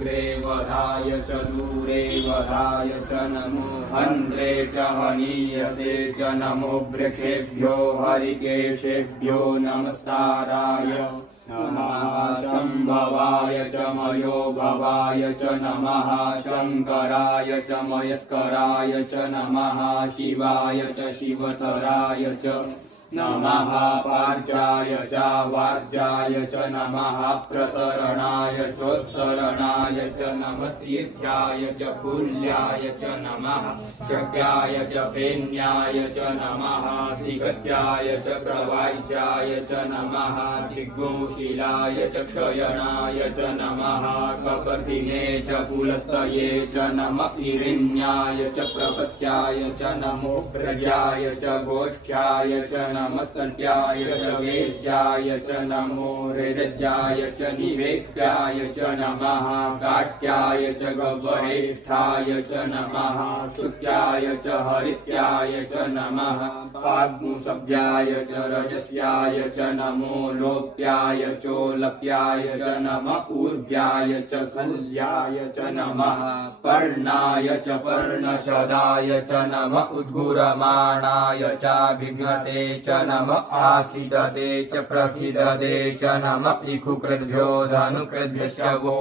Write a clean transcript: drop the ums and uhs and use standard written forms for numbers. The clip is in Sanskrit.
नमोऽग्रे वधाय च दूरे वधाय च नमो हन्त्रे च हनीयसे च नमो वृक्षेभ्यो हरिकेशेभ्यो नमस्काराय नमः शम्भवाय च मयो भवाय च नमः शङ्कराय च मयस्कराय च नमः शिवाय च शिवतराय च नमः पार्जाय च वार्जाय च नमः प्रतरणाय चोत्तरणाय च नमस्तीर्थ्याय च कुल्याय च नमः शक्याय च फेन्याय च नमः सिगत्याय च प्रवाज्याय च नमः दिग्गोशीलाय च क्षयणाय च नमः कपर्दिने च पुलस्तये च नमः इरिण्याय च प्रपत्याय च नमो प्रजाय च गोष्ठ्याय च नमस्तर्प्याय च वेद्याय च नमो हृदज्याय च निवेद्याय च नमः काट्याय च गवहेष्ठाय च नमः शुक्याय च हरित्याय च नमः पाग्मुसभ्याय च रजस्याय च नमो लोप्याय चोलप्याय च नमः ऊर्ध्याय च सूर्याय च नमः पर्णाय च पर्णशदाय च नमः उद्गुरमाणाय चाभिघ्नते च नमः आखिदते च प्रखिदते च नमः इखुकृद्भ्यो धनुकृद्भ्यश्च वो